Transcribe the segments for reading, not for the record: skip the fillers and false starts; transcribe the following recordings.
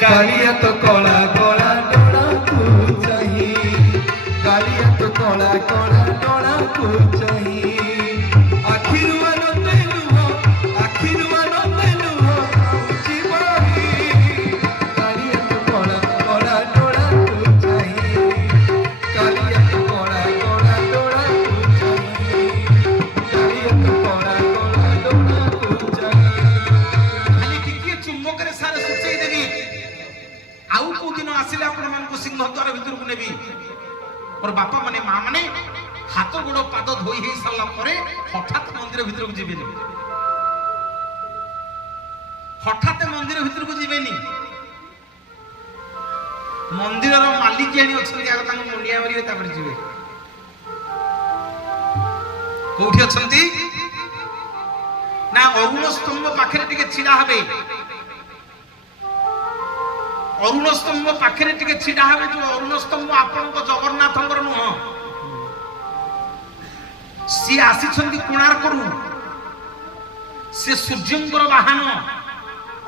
कालिया तो कला कला डोरा को चाहिए, कालिया तो कला कला डोरा को चाहिए। आखिर आनंद लुहो, आखिर आनंद लुहो खाऊची बही। कालिया तो कला कला डोरा को चाहिए, कालिया तो कला कला डोरा को चाहिए, कालिया तो कला कला डोरा को चाहिए। खाली टिके चुम्बक रे सारे सुचेई देबी। आउ को दिन आसिले आपण मान को सिंह द्वार भीतर को नेबी। और बापा माने मां माने हाथ गोड़ पाद धोई हे साला परे हठात मंदिर भीतर को जीवेनी, हठात मंदिर भीतर को जीवेनी। मंदिर रो मालिक यानी अछन आगे तांग मुंडिया मारिवे तापर जीवे। कोठी अछंती ना अरुण स्तंभ पाखरे टिके छिडा हबे, अरुण स्तंभ पाखरे टिके छिडा हबे। जो अरुण स्तंभ आपन को जगन्नाथंकर नुह, सी आसी छंती कोणार्क रु। से सूर्यंकर वाहन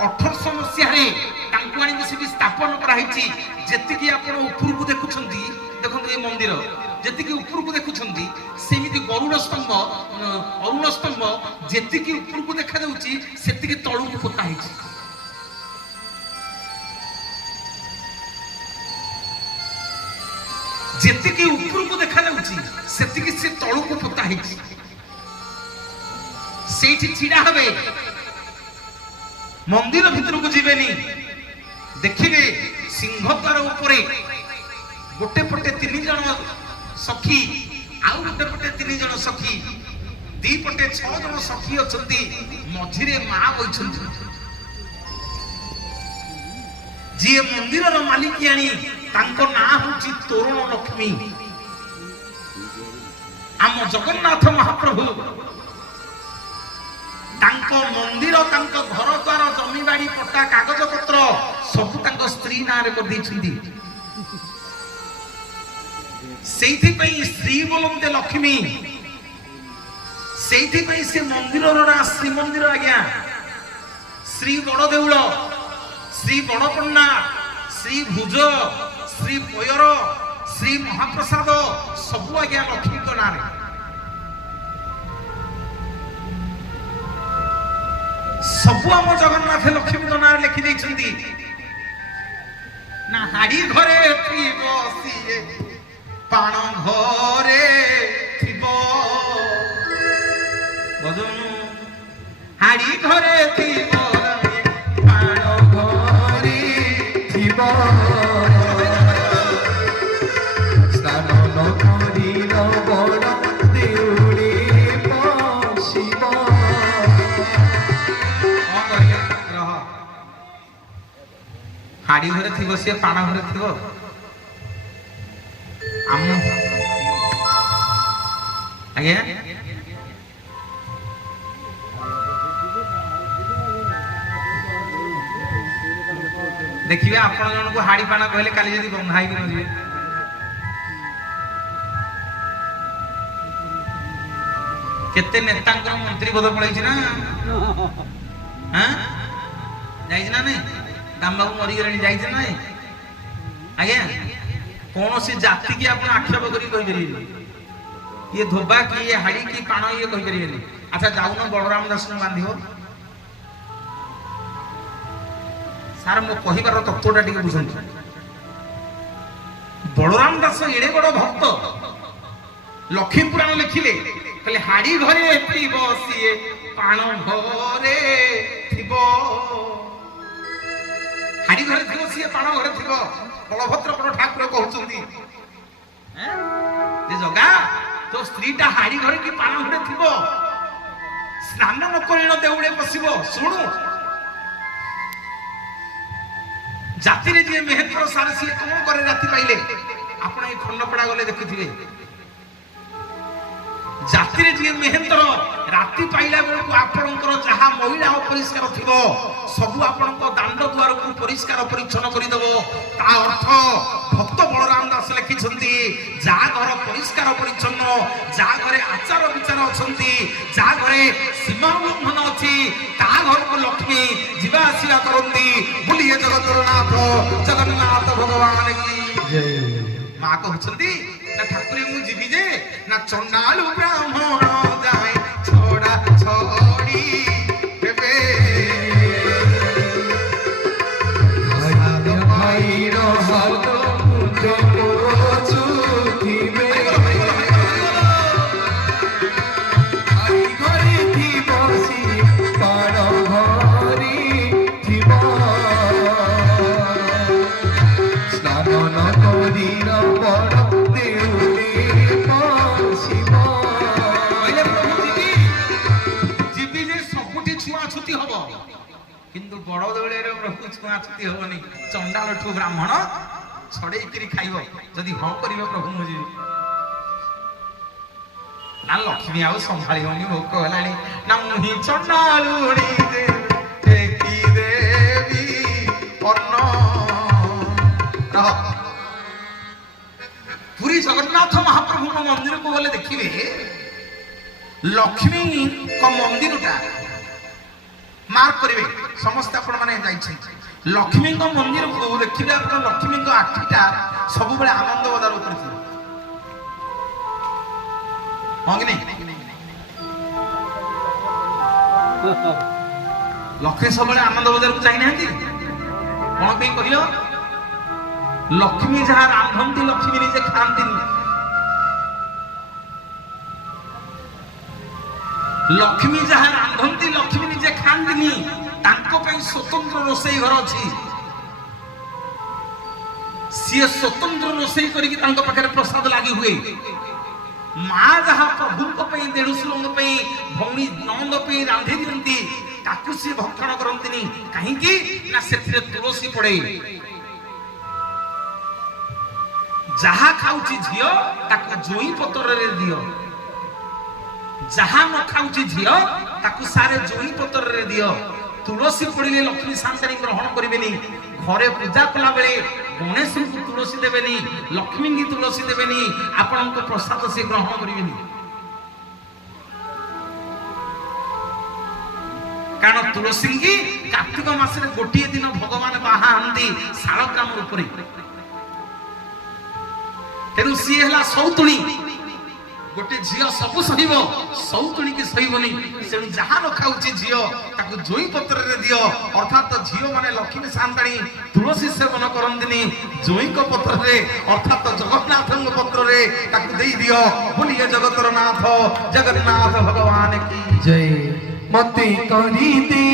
1800 मसीहा रे तांको आनी से स्थापन करा हिची। जेति कि आपण ऊपर को देखुछंती, देखंतु ए मंदिर जेति कि ऊपर को देखुछंती सेमिति गरुड़ स्तंभ अरुण स्तंभ जेति कि ऊपर को देखा जाउची सेति कि तळु को पोता हिची। जेतिकी ऊपर को देखा जाउची सेतिकी से तळु को पोता हिची। सेठी छिडा हबे, मंदिर भीतर को जीवेनी। देखिबे सिंहद्वार ऊपर गोटे पटे 3 जण सखी, आउ गोटे पटे 3 जण सखी, दी पटे 6 जण सखी अछंती, मझिरे मां बइछंती। जे मंदिर रो मालिक यानी तांको ना होची तोरण लक्ष्मी। आम जगन्नाथ महाप्रभु तांको मंदिर, तांको घर द्वार, जमी बाड़ी, पट्टा, कागज पत्र सब तांको स्त्री नारे कर दैछंती। सेइथि पई श्री बोलंते लक्ष्मी। सेइथि पई से मंदिर रो ना श्री मंदिर आज्ञा। श्री बड़ देउळ, श्री बड़पन्ना, श्री भुज, श्री पयर, श्री महाप्रसाद सबु आज्ञा लक्ष्मी को नारे। सबु आम जगन्नाथ लक्ष्मी को नारे लिखि दैछंती। ना हाड़ी घरे थिबो सिए पाण घरे थिबो, बजनु हाड़ी घरे थिबो पाण घरे थिबो। हाड़ी घरे थिबो से पाण घरे थिबो। आम आज्ञा देखिए आपण जन को हाड़ी पाण कहले काली जदी बंधाई कि न जिवे। केते नेतांकर मंत्री पद पळैछि ना, हां जाइछ ना नहीं? दामबाबू मरी गले जाइछ ना नहीं? आज्ञा कौन सी जाति की आपण आक्षेप करी कहि परिबे, ये धोबा की, ये हाड़ी की, पाण ये कहि परिबे। अच्छा जाउन बलराम दास ने बांधियो। सार मो कहिबार तत्वटा टिके बुझंतु। बलराम दास एड़े बड़ भक्त, लक्ष्मी पुराण लिखिले कहले हाड़ी घरे थिबो सिए पाण घरे थिबो। हाड़ी घरे थिबो सिए पाण घरे थिबो। बलभद्र बड़ ठाकुर कहउचंती जे जगा तो स्त्रीटा हाड़ी घरे की पाण घरे थिबो, स्नान न करिनो देउळे पसिबो। सुनु जाति रे जे मेहतर सारे सिए कोन करे राति पाइले आपण ए खंडपड़ा गले देखिथिबे। जाति रे जे मेहतर राति पाइला बेल को आपणकर जहा महिला अपरिष्कार थिबो सब आपणको दांड द्वार को परिष्कार परिच्छन करि देबो। ता अर्थ भक्त बलराम दास लिखिछंती जा घर परिष्कार परिच्छन, जा घरे आचार विचार अछंती, जा घरे सीमा उल्लंघन अछि, ता घर को लक्ष्मी जीवा आसीवा करंती। କହୁଛନ୍ତି ନା ଠାକୁରେ ମୁଁ ଯିବି ଯେ ନା ଚଣ୍ଡାଳୁ ବ୍ରାହ୍ମଣ ଯାଏ ଛଡ଼ା ଛଡ଼ି ହେବେ ଭାଇର ହାତ ମୁଣ୍ଡ ପୋଛୁଥିବେ ଭାଇ ଘରେ ଥିବ ସିଏ ପାଣ ଘରେ ଥିବ ସ୍ନାନ ନ କରିର ବଡ଼ ଦେଉଳେ ପଶିବ କହିଲେ ପ୍ରଭୁ ଯିବି ଯେ ସବୁଠି ଛୁଆଛୁତି ହବ କିନ୍ତୁ ବଡ଼ ଦେଉଳରେ ପ୍ରଭୁ ଛୁଆଛୁତି ହବନି ଚଣ୍ଡାଳଠୁ ବ୍ରାହ୍ମଣ ଛଡେଇକିରି ଖାଇବ ଯଦି ହଁ କରିବ ପ୍ରଭୁ ମୁଁ ଯିବି ନା ଲକ୍ଷ୍ମୀ ଆଉ ସମ୍ଭାଳିବନି ଭୋକ ହେଲାଣି ନା ମୁଁ ହିଁ ଚଣ୍ଡାଳୁଣି ଟେକି ଦେବି ଅନ୍ନ ରହ ପୁରୀ ଜଗନ୍ନାଥ ମହାପ୍ରଭୁଙ୍କ ମନ୍ଦିରକୁ ଗଲେ ଦେଖିବେ ଲକ୍ଷ୍ମୀଙ୍କ ମନ୍ଦିରଟା ମାର୍କ କରିବେ ସମସ୍ତେ ଆପଣ ମାନେ ଯାଇଛନ୍ତି ଲକ୍ଷ୍ମୀଙ୍କ ମନ୍ଦିରକୁ ଦେଖିବେ ଆପଣ ଲକ୍ଷ୍ମୀଙ୍କ ଆଖିଟା ସବୁବେଳେ ଆନନ୍ଦ ବଜାର ଉପରେ ଥିବ ହଁ କି ନାଇଁ ଲକ୍ଷ୍ମୀ ସବୁବେଳେ ଆନନ୍ଦ ବଜାରକୁ ଯାଇନାହାନ୍ତି କଣ ପାଇଁ କହିଲ ଲକ୍ଷ୍ମୀ ଯାହା ରାନ୍ଧନ୍ତି ଲକ୍ଷ୍ମୀ ନିଜେ ଖାଆନ୍ତିନି ଲକ୍ଷ୍ମୀ ଯାହା ରାନ୍ଧନ୍ତି ଲକ୍ଷ୍ମୀ ନିଜେ ଖାଆନ୍ତିନି ତାଙ୍କ ପାଇଁ ସ୍ୱତନ୍ତ୍ର ରୋଷେଇ ଘର ଅଛି ସିଏ ସ୍ୱତନ୍ତ୍ର ରୋଷେଇ କରିକି ତାଙ୍କ ପାଖରେ ପ୍ରସାଦ ଲାଗି ହୁଏ ମା ଯାହା ପ୍ରଭୁଙ୍କ ପାଇଁ ଦେଢୁଶୁରଙ୍କ ପାଇଁ ଭଉଣୀ ନଣନ୍ଦ ପାଇଁ ରାନ୍ଧି ଦିଅନ୍ତି ତାକୁ ସିଏ ଭକ୍ଷଣ କରନ୍ତିନି କାହିଁକି ନା ସେଥିରେ ତୁଳସୀ ପଡେ ଯାହା ଖାଉଛି ଝିଅ ତାକୁ ଜୁଇ ପତ୍ରରେ ଦିଅ ଯାହା ନ ଖାଉଛି ଝିଅ ତାକୁ ସାରେ ଜୁଇ ପତ୍ରରେ ଦିଅ ତୁଳସୀ ପଡ଼ିଲେ ଲକ୍ଷ୍ମୀ ସାନ୍ତାଣୀ ଗ୍ରହଣ କରିବେନି ଘରେ ପୂଜା କଲା ବେଳେ ଗଣେଶଙ୍କୁ ତୁଳସୀ ଦେବେନି ଲକ୍ଷ୍ମୀଙ୍କୁ ତୁଳସୀ ଦେବେନି ଆପଣଙ୍କ ପ୍ରସାଦ ସେ ଗ୍ରହଣ କରିବେନି କାରଣ ତୁଳସୀ କାର୍ତ୍ତିକ ମାସରେ ଗୋଟିଏ ଦିନ ଭଗବାନ ବାହାନ୍ତି ଶାଳଗ୍ରାମ ଉପରେ ତେଣୁ ସିଏ ହେଲା ସୌତୁଣୀ ଗୋଟେ ଝିଅ ସବୁ ସହିବ ସୌତୁଣୀକି ସହିବନି ତେଣୁ ଯାହା ନ ଖାଉଛି ଝିଅ ତାକୁ ଜୁଇ ପତ୍ରରେ ଦିଅ ଅର୍ଥାତ୍ ଝିଅ ମାନେ ଲକ୍ଷ୍ମୀ ସାନ୍ତାଣୀ ତୁଳସୀ ସେବନ କରନ୍ତିନି ଜୁଇଙ୍କ ପତ୍ରରେ ଅର୍ଥାତ୍ ଜଗନ୍ନାଥଙ୍କ ପତ୍ରରେ ତାକୁ ଦେଇ ଦିଅ ବୋଲିଏ ଜଗତର ନାଥ ଜଗନ୍ନାଥ ଭଗବାନ କି ଜୟ ମତେ କରିଦେ